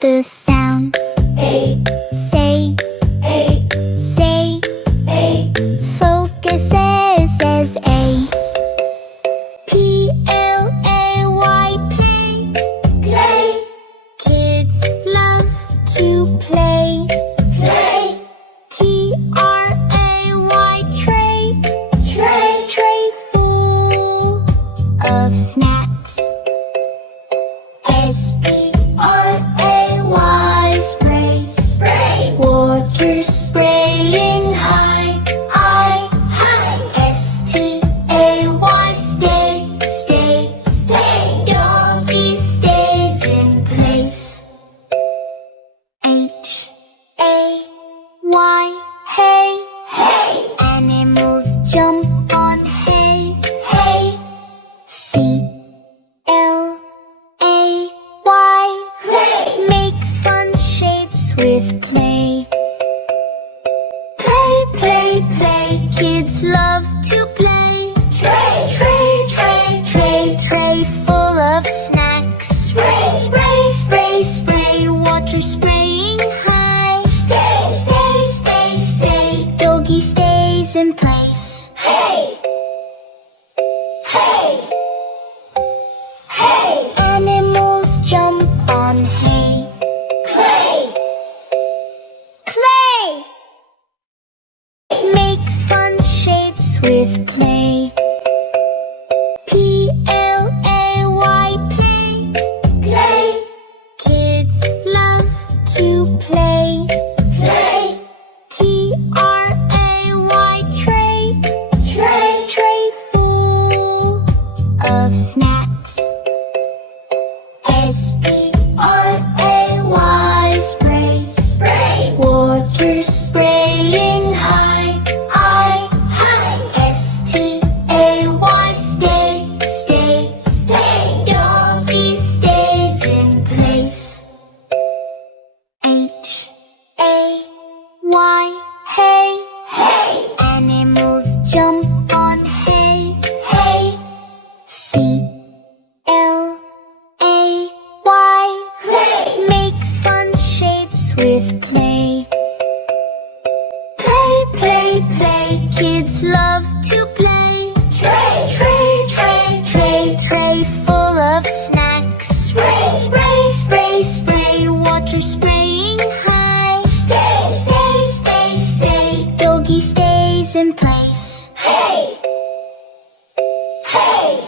the sound. A, Say, A, say. A. Focuses as A. Play, Play, kids love to play. play. Tray, Tray, tray full of snacks. Spray, spray. water spraying high. High, Stay, stay. stay. Doggy stays in place. Hey, Hey, animals jump on hay. hey. Play, make fun shapes with clay. Play, kids love to play. Tray, Tray full of snacks. Spray, water spraying high. Stay, doggy stays in place. Hey, hey. Hey, Animals jump on hay. play. Make fun shapes with clay. Play, Kids love to play. play. Tray full of snacks. Spray, water spraying high. Stay, doggy stays in place. Hey, Hey, animals jump on hay. hey. Play, Make fun shapes with clay. Play, kids love to play. Tray full of snacks. Spray, water spraying high. Stay, doggy stays in place. Hey, hey.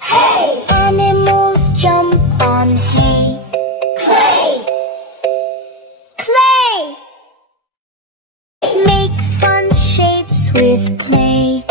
Hey, Animals jump on hay. play. Make fun shapes with clay.